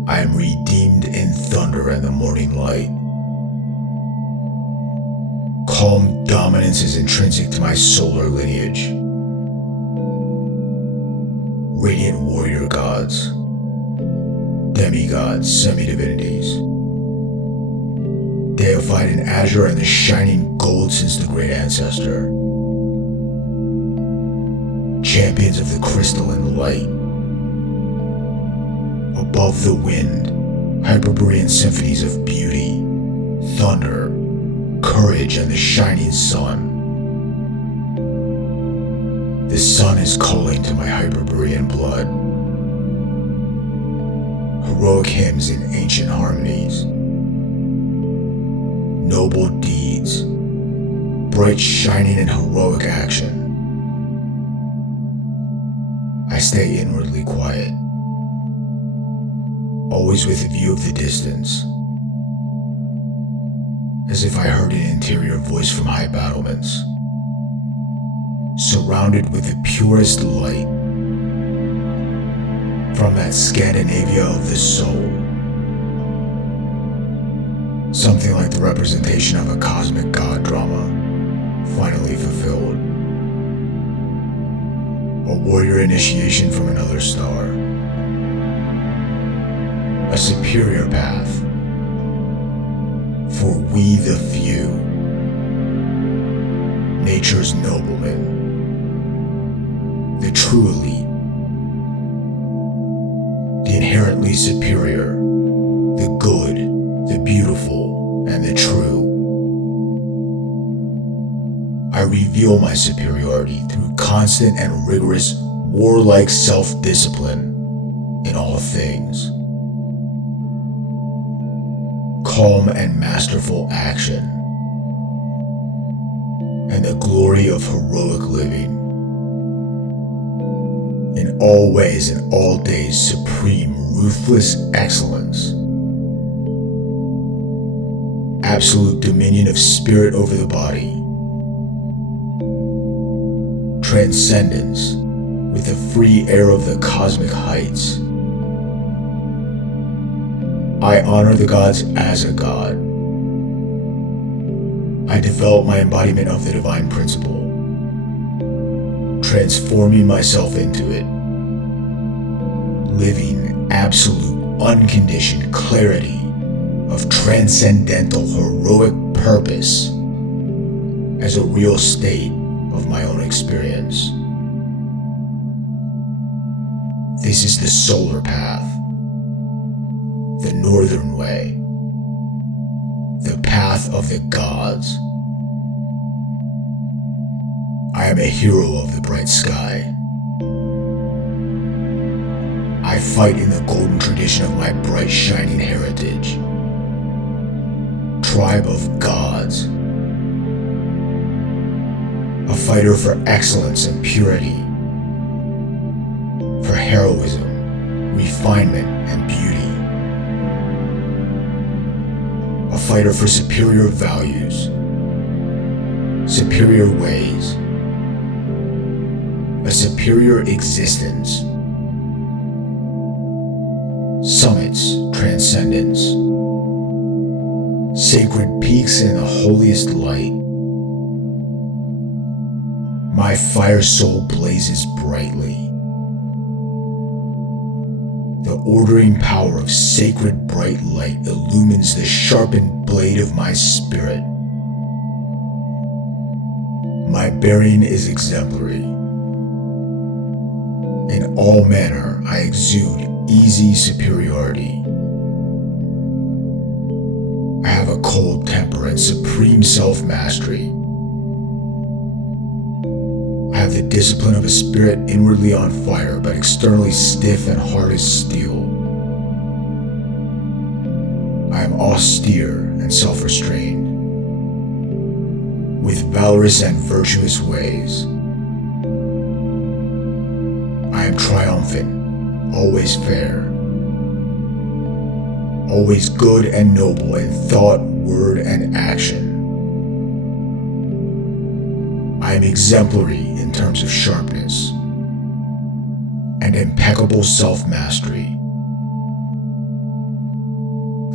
I am redeemed in thunder and the morning light. Calm dominance is intrinsic to my solar lineage. Radiant warrior gods, demigods, semi-divinities, deified in azure and the shining gold since the great ancestor. Champions of the crystal and light. Above the wind, Hyperborean symphonies of beauty, thunder, courage, and the shining sun. The sun is calling to my Hyperborean blood. Heroic hymns in ancient harmonies. Noble deeds, bright shining in heroic action. I stay inwardly quiet, always with a view of the distance, as if I heard an interior voice from high battlements, surrounded with the purest light from that Scandinavia of the soul. Something like the representation of a cosmic god drama, finally fulfilled. A warrior initiation from another star. A superior path for we the few, nature's noblemen, the true elite, the inherently superior, the good, the beautiful, and the true. I reveal my superiority through constant and rigorous warlike self-discipline in all things. Calm and masterful action, and the glory of heroic living. In all ways and all days, supreme, ruthless excellence. Absolute dominion of spirit over the body. Transcendence with the free air of the cosmic heights. I honor the gods as a god. I develop my embodiment of the divine principle, transforming myself into it, living absolute, unconditioned clarity of transcendental, heroic purpose as a real state of my own experience. This is the solar path, the northern way, the path of the gods. I am a hero of the bright sky. I fight in the golden tradition of my bright shining heritage. Tribe of gods. A fighter for excellence and purity, for heroism, refinement, and beauty. A fighter for superior values, superior ways, a superior existence, summits, transcendence, sacred peaks in the holiest light. My fire soul blazes brightly. The ordering power of sacred bright light illumines the sharpened blade of my spirit. My bearing is exemplary. In all manner, I exude easy superiority. I have a cold temper and supreme self-mastery. I have the discipline of a spirit inwardly on fire, but externally stiff and hard as steel. I am austere and self-restrained, with valorous and virtuous ways. I am triumphant, always fair, always good and noble in thought, word, and action. I am exemplary in terms of sharpness and impeccable self-mastery.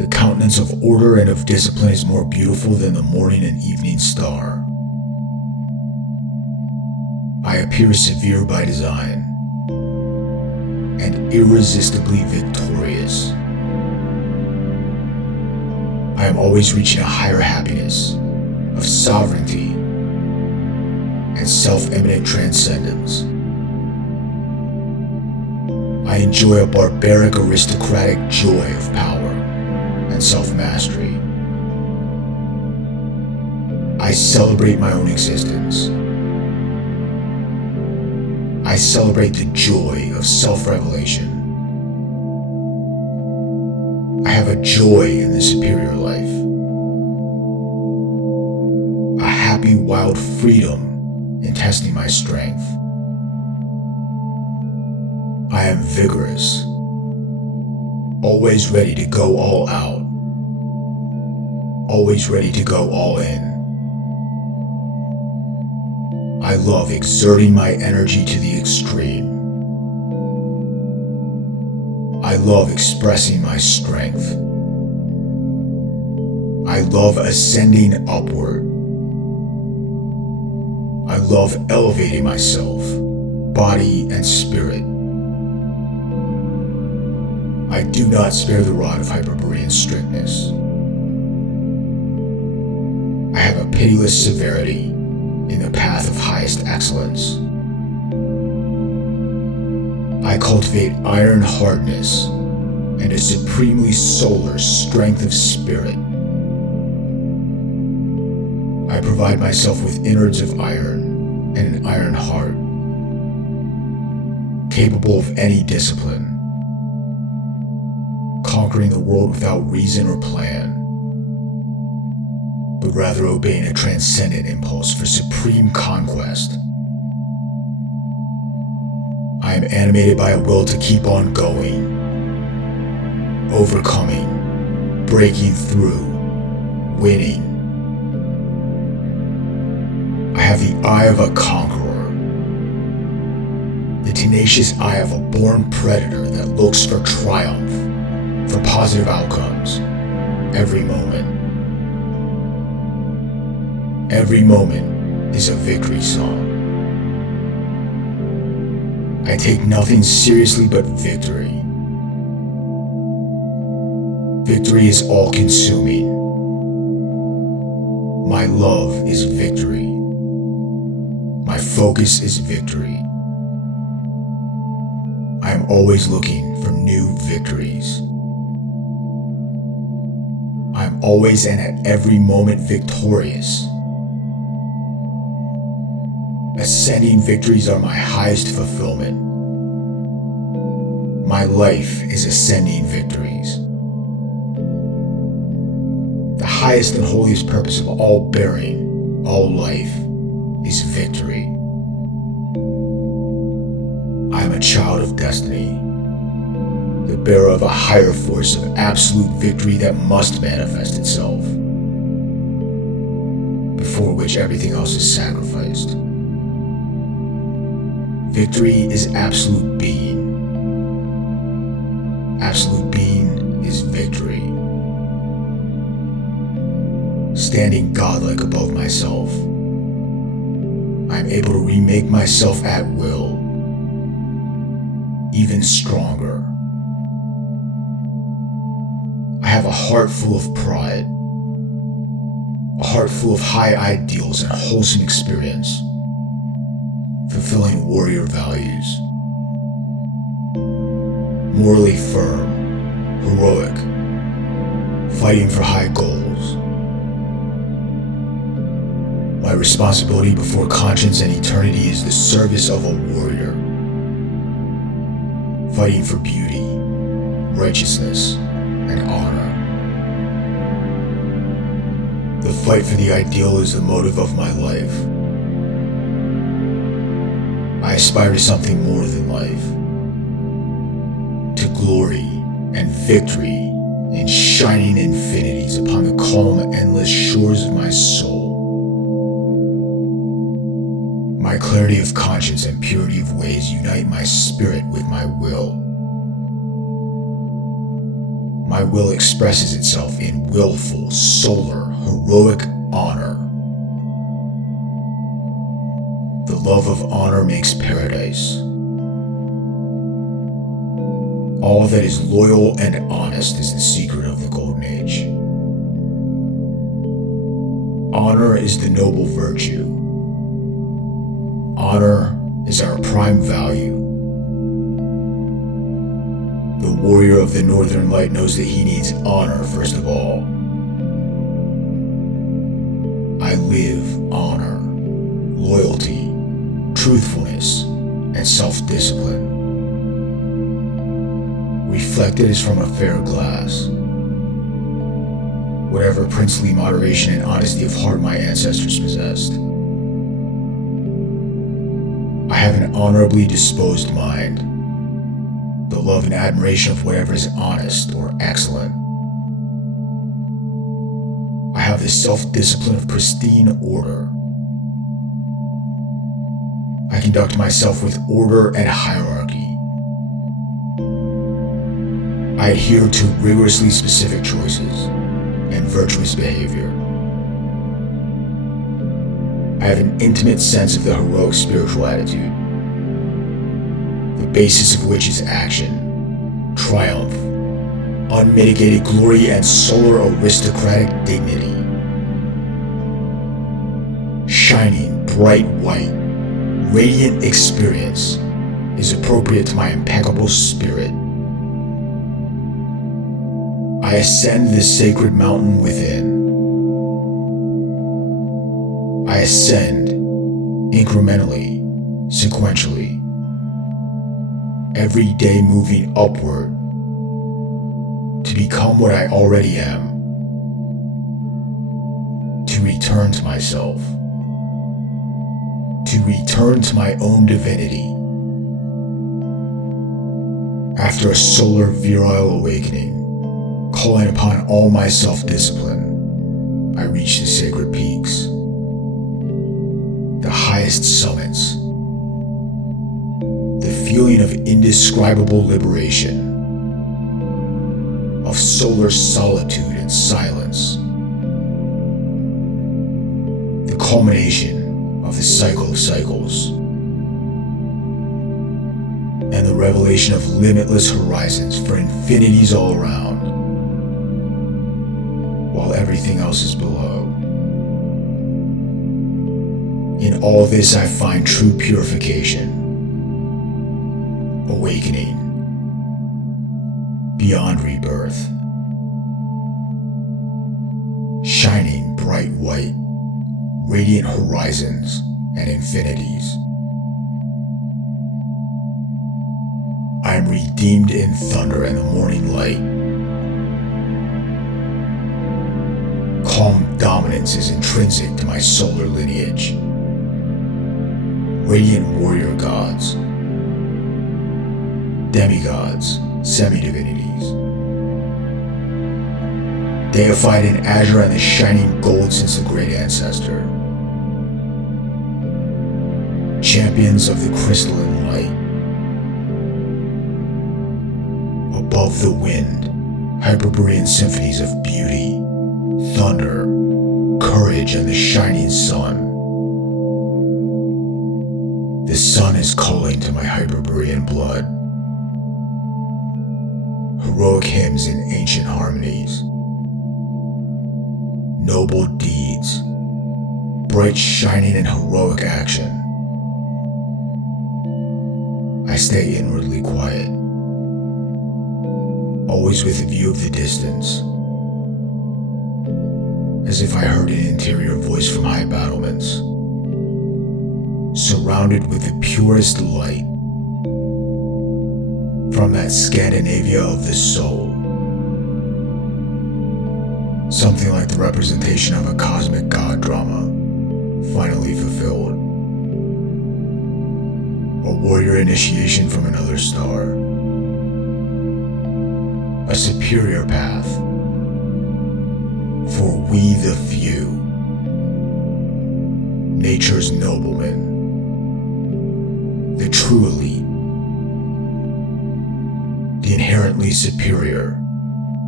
The countenance of order and of discipline is more beautiful than the morning and evening star. I appear severe by design and irresistibly victorious. I am always reaching a higher happiness of sovereignty and self-eminent transcendence. I enjoy a barbaric aristocratic joy of power and self-mastery. I celebrate my own existence. I celebrate the joy of self-revelation. I have a joy in the superior life, a happy wild freedom in testing my strength. I am vigorous, always ready to go all out, always ready to go all in. I love exerting my energy to the extreme. I love expressing my strength. I love ascending upward. I love elevating myself, body and spirit. I do not spare the rod of Hyperborean strictness. I have a pitiless severity in the path of highest excellence. I cultivate iron hardness and a supremely solar strength of spirit. I provide myself with innards of iron and an iron heart, capable of any discipline, conquering the world without reason or plan, but rather obeying a transcendent impulse for supreme conquest. I am animated by a will to keep on going, overcoming, breaking through, winning. I have the eye of a conqueror, the tenacious eye of a born predator that looks for triumph, for positive outcomes, every moment. Every moment is a victory song. I take nothing seriously but victory. Victory is all-consuming. My love is victory. My focus is victory. I am always looking for new victories. I am always and at every moment victorious. Ascending victories are my highest fulfillment. My life is ascending victories. The highest and holiest purpose of all bearing, all life, is victory. I am a child of destiny, the bearer of a higher force of absolute victory that must manifest itself, before which everything else is sacrificed. Victory is absolute being. Absolute being is victory. Standing godlike above myself, I am able to remake myself at will, even stronger. I have a heart full of pride, a heart full of high ideals and wholesome experience, fulfilling warrior values. Morally firm, heroic, fighting for high goals. My responsibility before conscience and eternity is the service of a warrior, fighting for beauty, righteousness, and honor. The fight for the ideal is the motive of my life. I aspire to something more than life, to glory and victory in shining infinities upon the calm, endless shores of my soul. My clarity of conscience and purity of ways unite my spirit with my will. My will expresses itself in willful, solar, heroic honor. The love of honor makes paradise. All that is loyal and honest is the secret of the Golden Age. Honor is the noble virtue. Honor is our prime value. The warrior of the Northern Light knows that he needs honor first of all. I live honor, loyalty, truthfulness, and self-discipline. Reflected as from a fair glass. Whatever princely moderation and honesty of heart my ancestors possessed. I have an honorably disposed mind, the love and admiration of whatever is honest or excellent. I have the self-discipline of pristine order. I conduct myself with order and hierarchy. I adhere to rigorously specific choices and virtuous behavior. I have an intimate sense of the heroic spiritual attitude, the basis of which is action, triumph, unmitigated glory, and solar aristocratic dignity. Shining, bright white, radiant experience is appropriate to my impeccable spirit. I ascend this sacred mountain within. I ascend incrementally, sequentially, every day moving upward to become what I already am, to return to myself, to return to my own divinity. After a solar virile awakening, calling upon all my self-discipline, I reach the sacred peaks, the highest summits, the feeling of indescribable liberation, of solar solitude and silence, the culmination of the cycle of cycles, and the revelation of limitless horizons for infinities all around, while everything else is below. In all this I find true purification, awakening, beyond rebirth, shining bright white, radiant horizons and infinities. I am redeemed in thunder and the morning light. Calm dominance is intrinsic to my solar lineage. Radiant warrior gods, demigods, semi-divinities, deified in azure and the shining gold since the great ancestor, champions of the crystalline light, above the wind, Hyperborean symphonies of beauty, thunder, courage, and the shining sun. The sun is calling to my Hyperborean blood. Heroic hymns in ancient harmonies. Noble deeds. Bright shining and heroic action. I stay inwardly quiet, always with a view of the distance, as if I heard an interior voice from high battlements, surrounded with the purest light from that Scandinavia of the soul, something like the representation of a cosmic god drama finally fulfilled, a warrior initiation from another star, a superior path for we the few, nature's noblemen, the true elite, the inherently superior,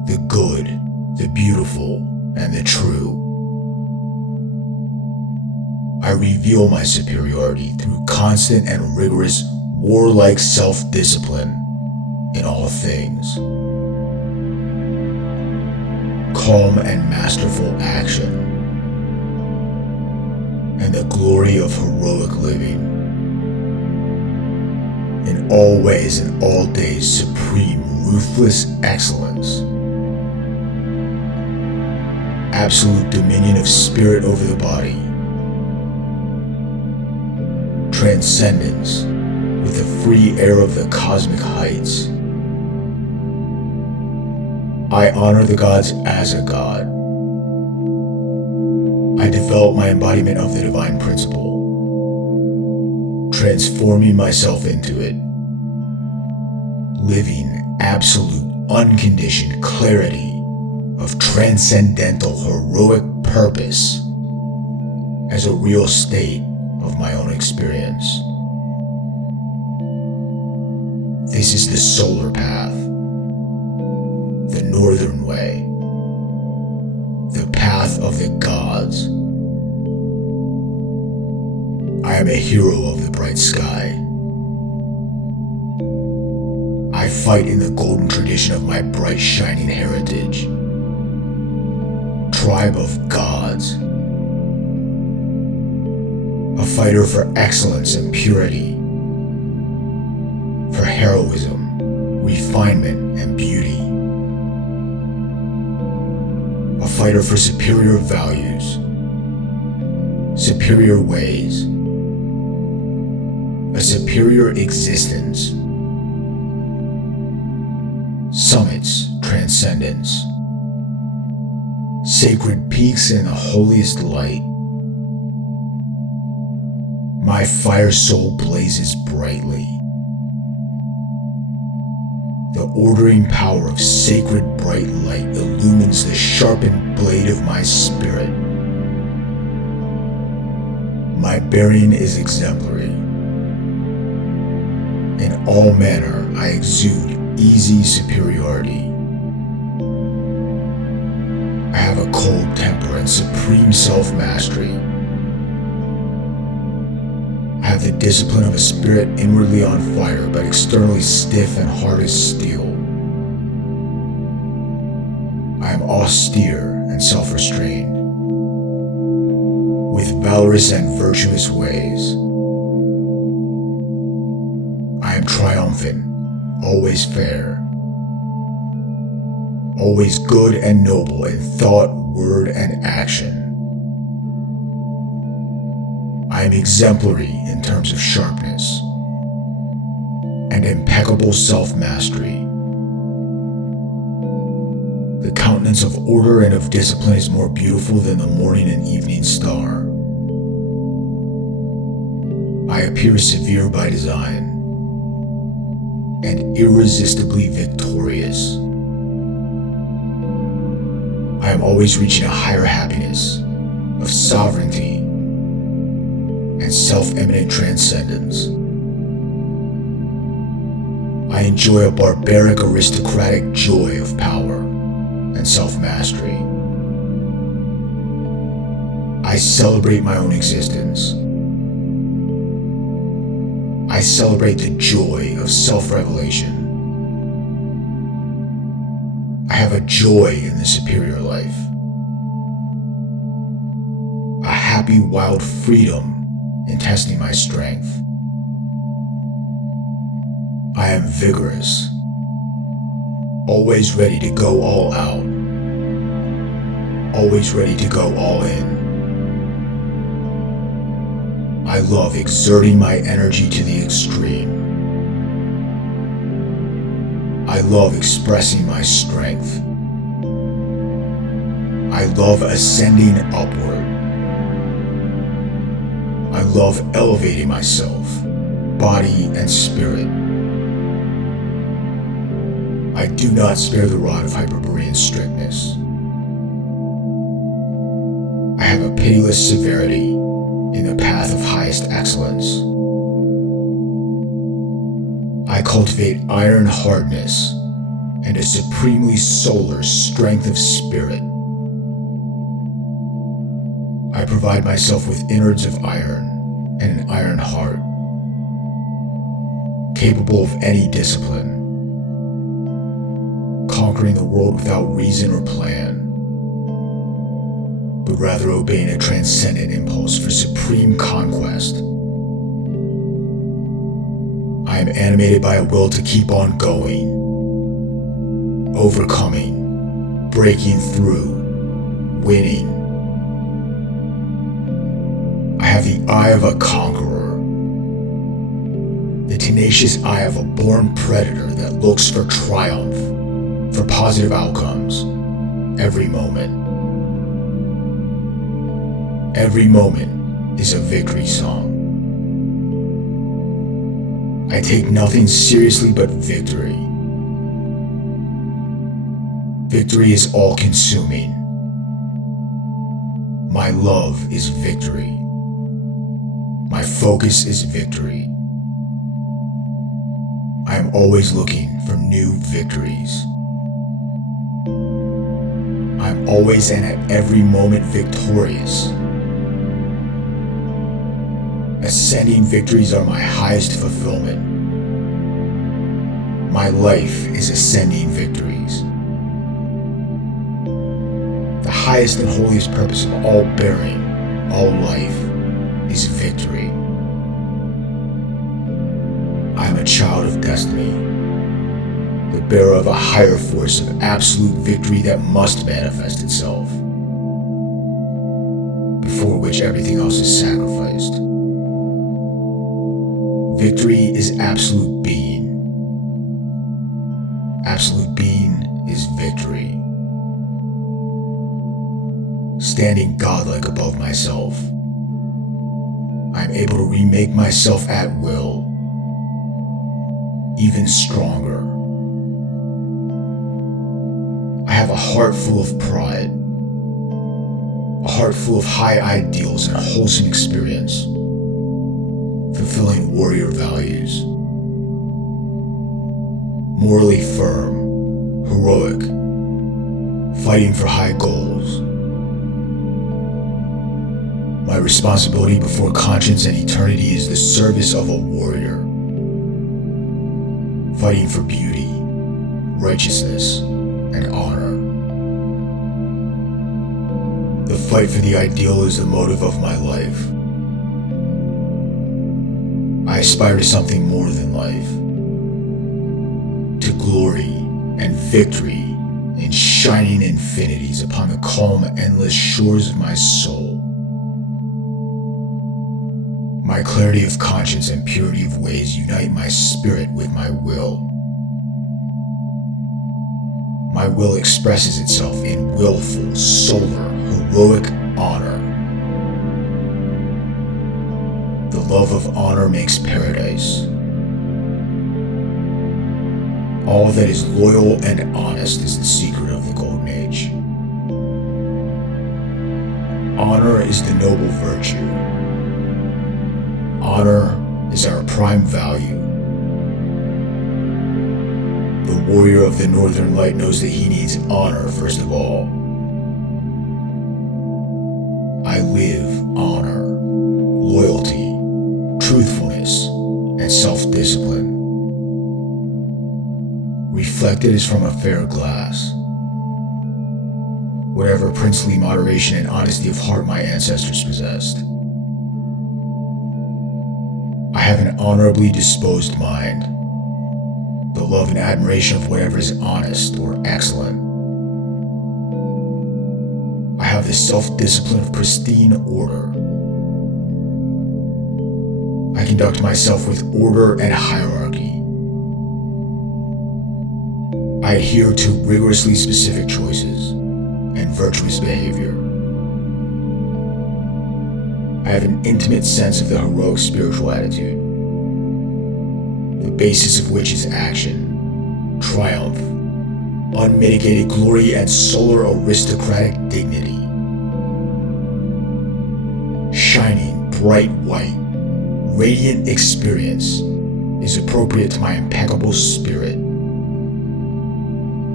the good, the beautiful, and the true. I reveal my superiority through constant and rigorous warlike self-discipline in all things. Calm and masterful action, and the glory of heroic living. In all ways and all days, supreme, ruthless excellence. Absolute dominion of spirit over the body. Transcendence with the free air of the cosmic heights. I honor the gods as a god. I develop my embodiment of the divine principle, transforming myself into it, living absolute, unconditioned clarity of transcendental, heroic purpose as a real state of my own experience. This is the solar path, the northern way, the path of the gods. I am a hero of the bright sky. I fight in the golden tradition of my bright shining heritage. Tribe of gods. A fighter for excellence and purity, for heroism, refinement, and beauty. A fighter for superior values, superior ways, a superior existence, summits, transcendence, sacred peaks in the holiest light. My fire soul blazes brightly. The ordering power of sacred bright light illumines the sharpened blade of my spirit. My bearing is exemplary. In all manner, I exude easy superiority. I have a cold temper and supreme self-mastery. I have the discipline of a spirit inwardly on fire, but externally stiff and hard as steel. I am austere and self-restrained, with valorous and virtuous ways. I am triumphant, always fair, always good and noble in thought, word, and action. I am exemplary in terms of sharpness and impeccable self-mastery. The countenance of order and of discipline is more beautiful than the morning and evening star. I appear severe by design and irresistibly victorious. I am always reaching a higher happiness of sovereignty and self-eminent transcendence. I enjoy a barbaric aristocratic joy of power and self-mastery. I celebrate my own existence. I celebrate the joy of self-revelation. I have a joy in the superior life. A happy, wild freedom in testing my strength. I am vigorous, always ready to go all out, always ready to go all in. I love exerting my energy to the extreme. I love expressing my strength. I love ascending upward. I love elevating myself, body and spirit. I do not spare the rod of Hyperborean strictness. I have a pitiless severity in the path of highest excellence. I cultivate iron hardness and a supremely solar strength of spirit. I provide myself with innards of iron and an iron heart, capable of any discipline, conquering the world without reason or plan, but rather obeying a transcendent impulse for supreme conquest. I am animated by a will to keep on going, overcoming, breaking through, winning. I have the eye of a conqueror, the tenacious eye of a born predator that looks for triumph, for positive outcomes, every moment. Every moment is a victory song. I take nothing seriously but victory. Victory is all-consuming. My love is victory. My focus is victory. I am always looking for new victories. I am always and at every moment victorious. Ascending victories are my highest fulfillment. My life is ascending victories. The highest and holiest purpose of all bearing, all life, is victory. I am a child of destiny, the bearer of a higher force of absolute victory that must manifest itself, before which everything else is sacrificed. Victory is absolute being. Absolute being is victory. Standing godlike above myself, I am able to remake myself at will, even stronger. I have a heart full of pride, a heart full of high ideals and wholesome experience, fulfilling warrior values. Morally firm, heroic, fighting for high goals. My responsibility before conscience and eternity is the service of a warrior, fighting for beauty, righteousness, and honor. The fight for the ideal is the motive of my life. I aspire to something more than life, to glory and victory in shining infinities upon the calm, endless shores of my soul. My clarity of conscience and purity of ways unite my spirit with my will. My will expresses itself in willful, solar, heroic honor. The love of honor makes paradise. All that is loyal and honest is the secret of the Golden Age. Honor is the noble virtue. Honor is our prime value. The warrior of the Northern Light knows that he needs honor first of all. I live honor, loyalty, truthfulness, and self-discipline. Reflected as from a fair glass. Whatever princely moderation and honesty of heart my ancestors possessed. I have an honorably disposed mind, the love and admiration of whatever is honest or excellent. I have the self-discipline of pristine order. I conduct myself with order and hierarchy. I adhere to rigorously specific choices and virtuous behavior. I have an intimate sense of the heroic spiritual attitude, the basis of which is action, triumph, unmitigated glory, and solar aristocratic dignity. Shining, bright white, radiant experience is appropriate to my impeccable spirit.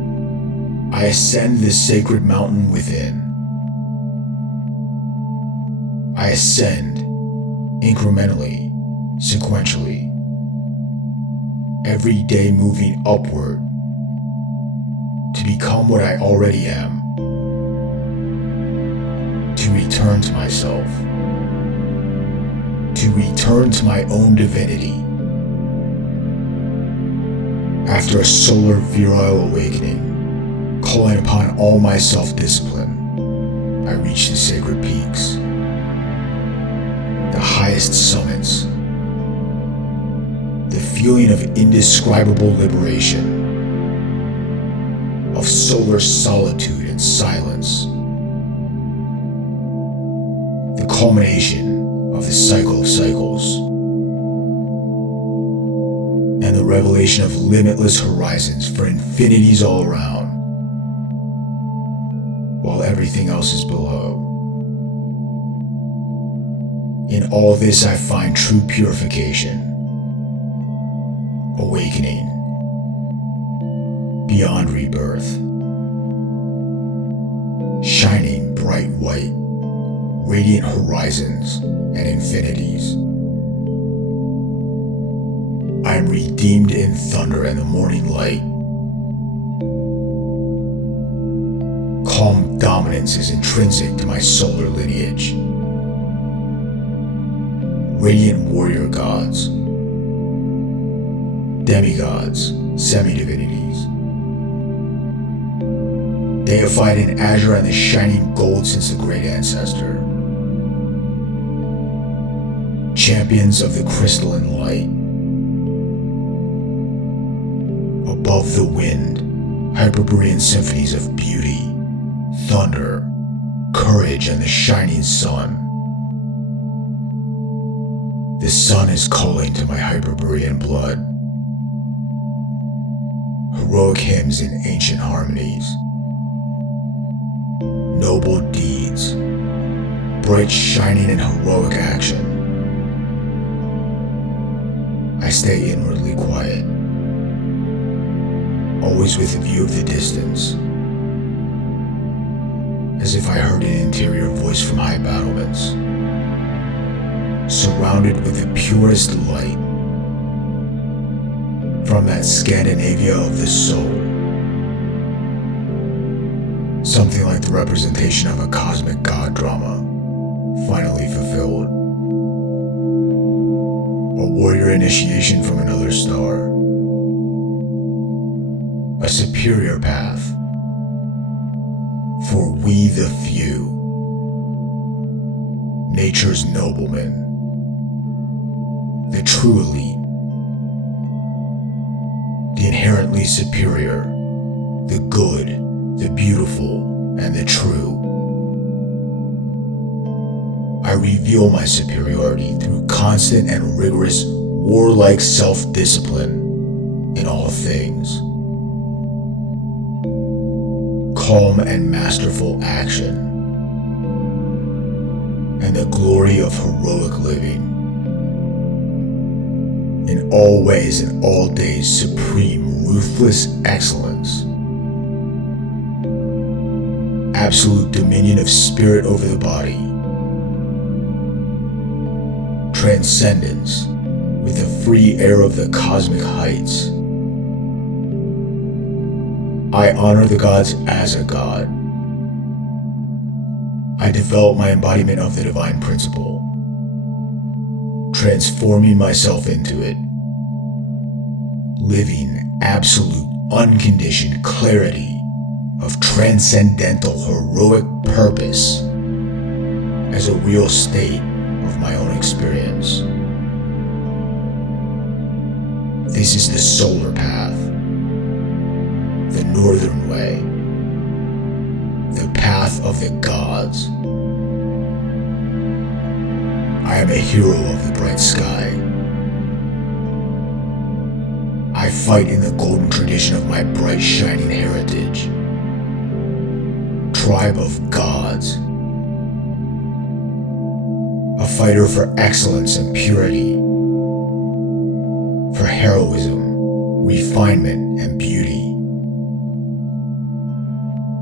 I ascend this sacred mountain within. I ascend incrementally, sequentially, every day moving upward to become what I already am, to return to myself, to return to my own divinity. After a solar virile awakening, calling upon all my self-discipline, I reach the sacred peaks, the highest summits, the feeling of indescribable liberation, of solar solitude and silence, the culmination of the cycle of cycles, and the revelation of limitless horizons for infinities all around, while everything else is below. In all this I find true purification, awakening, beyond rebirth, shining bright white, radiant horizons and infinities. I am redeemed in thunder and the morning light. Calm dominance is intrinsic to my solar lineage. Radiant warrior gods, demigods, semi-divinities, deified in azure and the shining gold since the great ancestor, champions of the crystalline light, above the wind, Hyperborean symphonies of beauty, thunder, courage, and the shining sun. The sun is calling to my Hyperborean blood. Heroic hymns in ancient harmonies. Noble deeds, bright shining and heroic action. I stay inwardly quiet, always with a view of the distance, as if I heard an interior voice from high battlements, surrounded with the purest light from that Scandinavia of the soul, something like the representation of a cosmic god drama, finally fulfilled, a warrior initiation from another star, a superior path for we the few, nature's noblemen, the true elite, the inherently superior, the good, the beautiful, and the true. I reveal my superiority through constant and rigorous warlike self-discipline in all things, calm and masterful action, and the glory of heroic living. In all ways and all days, supreme, ruthless excellence. Absolute dominion of spirit over the body. Transcendence with the free air of the cosmic heights. I honor the gods as a god. I develop my embodiment of the divine principle, transforming myself into it, living absolute, unconditioned clarity of transcendental, heroic purpose as a real state of my own experience. This is the solar path, the northern way, the path of the gods. I am a hero of the bright sky. I fight in the golden tradition of my bright shining heritage. Tribe of gods. A fighter for excellence and purity. For heroism, refinement, and beauty.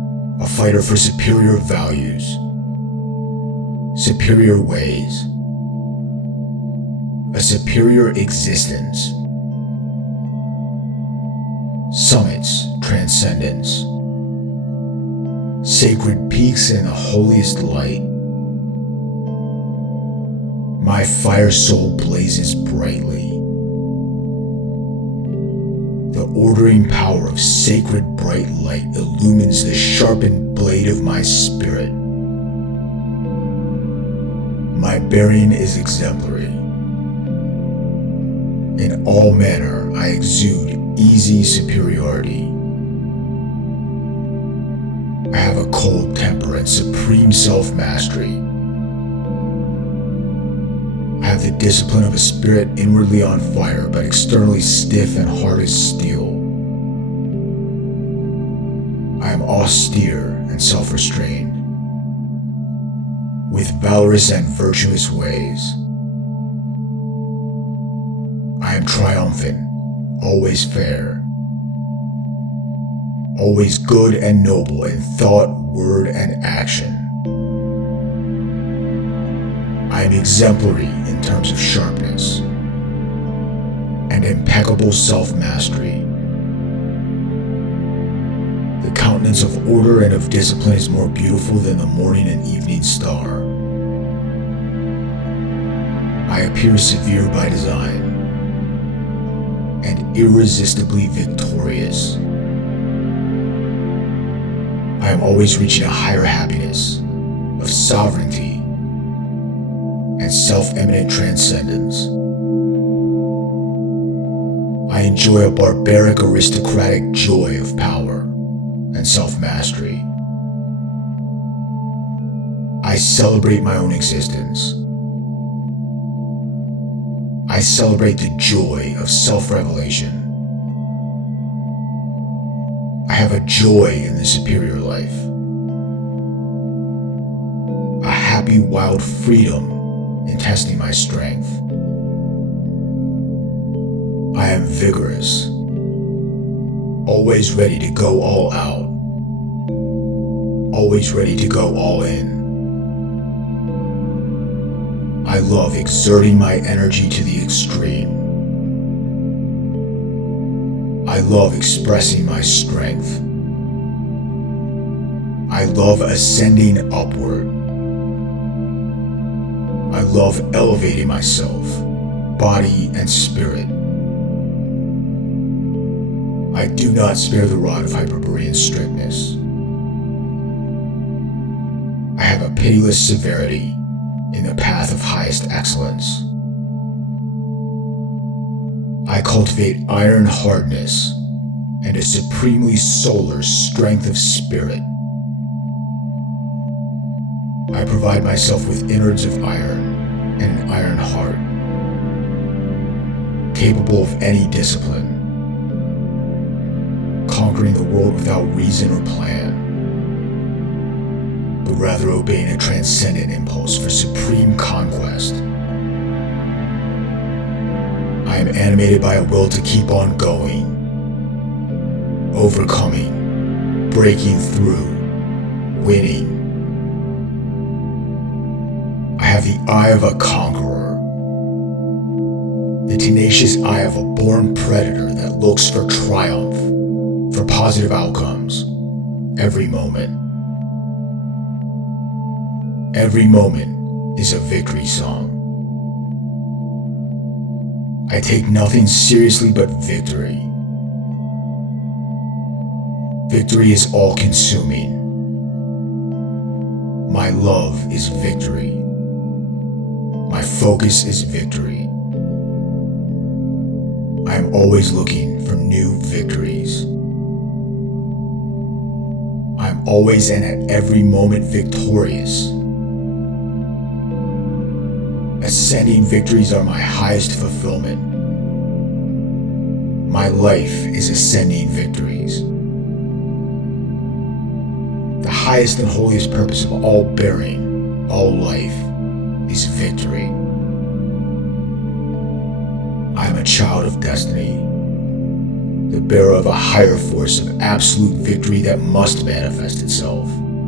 fighter for superior values, superior ways, a superior existence, summits, transcendence, sacred peaks in the holiest light. My fire soul blazes brightly. The ordering power of sacred bright light illumines the sharpened blade of my spirit. My bearing is exemplary. In all manner, I exude easy superiority. I have a cold temper and supreme self-mastery. I have the discipline of a spirit inwardly on fire, but externally stiff and hard as steel. I am austere and self-restrained, with valorous and virtuous ways. I am triumphant, always fair, always good and noble in thought, word, and action. I am exemplary in terms of sharpness and impeccable self-mastery. The countenance of order and of discipline is more beautiful than the morning and evening star. I appear severe by design and irresistibly victorious. I am always reaching a higher happiness of sovereignty and self-eminent transcendence. I enjoy a barbaric aristocratic joy of power and self-mastery. I celebrate my own existence. I celebrate the joy of self-revelation. I have a joy in the superior life, a happy wild freedom in testing my strength. I am vigorous, always ready to go all out, always ready to go all in. I love exerting my energy to the extreme. I love expressing my strength. I love ascending upward. I love elevating myself, body and spirit. I do not spare the rod of Hyperborean strictness. I have a pitiless severity in the path of highest excellence. I cultivate iron hardness and a supremely solar strength of spirit. I provide myself with innards of iron and an iron heart, capable of any discipline, conquering the world without reason or plan, but rather obeying a transcendent impulse for supreme conquest. I am animated by a will to keep on going, overcoming, breaking through, winning. I have the eye of a conqueror, the tenacious eye of a born predator that looks for triumph, for positive outcomes, every moment. Every moment is a victory song. I take nothing seriously but victory. Victory is all-consuming. My love is victory. My focus is victory. I am always looking for new victories. I am always and at every moment victorious. Ascending victories are my highest fulfillment. My life is ascending victories. The highest and holiest purpose of all bearing, all life, is victory. I am a child of destiny, the bearer of a higher force of absolute victory that must manifest itself.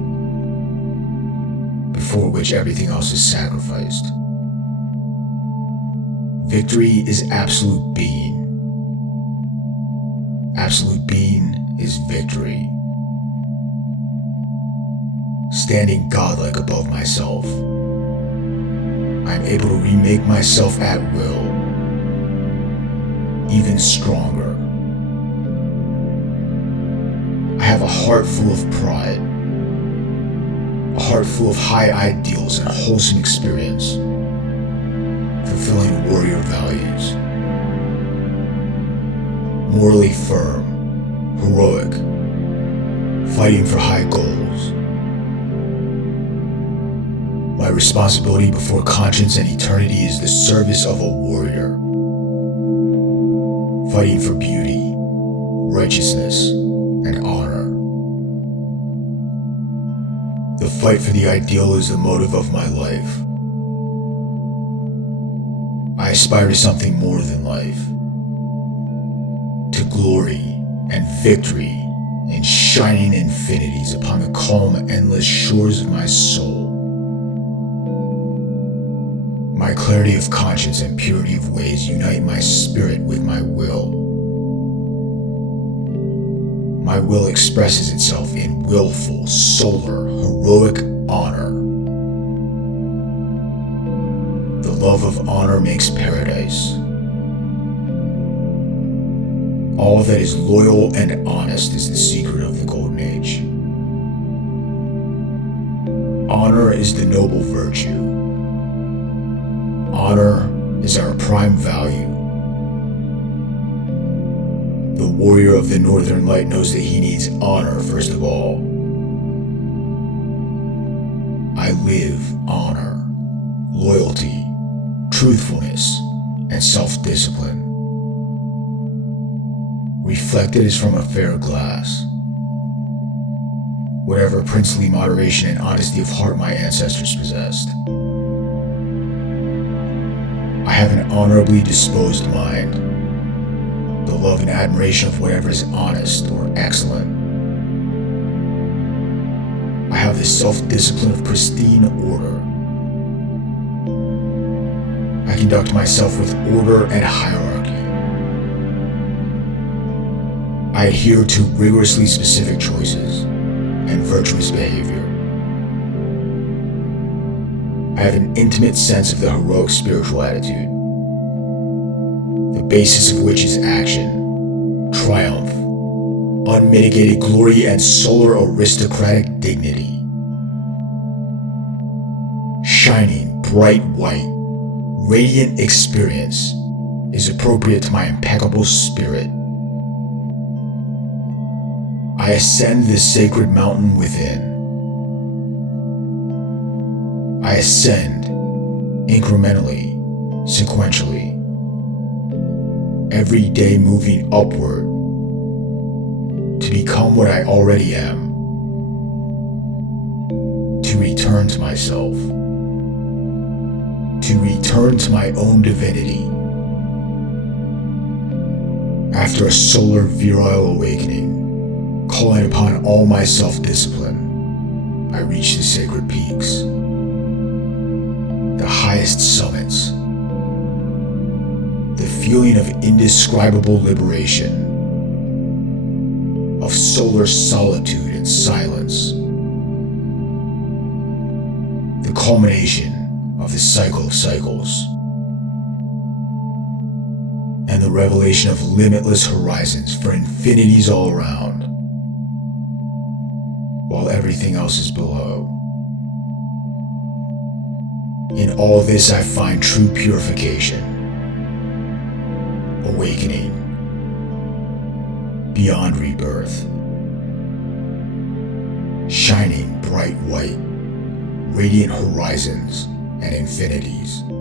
before which everything else is sacrificed. Victory is absolute being. Absolute being is victory. Standing godlike above myself, I am able to remake myself at will, even stronger. I have a heart full of pride, a heart full of high ideals and wholesome experience, fulfilling warrior values. Morally firm, heroic, fighting for high goals. My responsibility before conscience and eternity is the service of a warrior, fighting for beauty, righteousness, and honor. The fight for the ideal is the motive of my life. I aspire to something more than life, to glory and victory in shining infinities upon the calm, endless shores of my soul. My clarity of conscience and purity of ways unite my spirit with my will. My will expresses itself in willful, solar, heroic honor. The love of honor makes paradise. All that is loyal and honest is the secret of the Golden Age. Honor is the noble virtue. Honor is our prime value. The warrior of the Northern Light knows that he needs honor first of all. I live honor, loyalty, truthfulness, and self-discipline. Reflected as from a fair glass. Whatever princely moderation and honesty of heart my ancestors possessed. I have an honorably disposed mind, the love and admiration of whatever is honest or excellent. I have the self-discipline of pristine order. I conduct myself with order and hierarchy. I adhere to rigorously specific choices and virtuous behavior. I have an intimate sense of the heroic spiritual attitude, the basis of which is action, triumph, unmitigated glory, and solar aristocratic dignity. Shining, bright white, radiant experience is appropriate to my impeccable spirit. I ascend this sacred mountain within. I ascend incrementally, sequentially, every day moving upward to become what I already am, to return to myself, to return to my own divinity. After a solar virile awakening, calling upon all my self-discipline, I reach the sacred peaks, the highest summits, the feeling of indescribable liberation, of solar solitude and silence, the culmination of the cycle of cycles, and the revelation of limitless horizons for infinities all around, while everything else is below. In all this I find true purification, awakening, beyond rebirth, shining bright white, radiant horizons and infinities.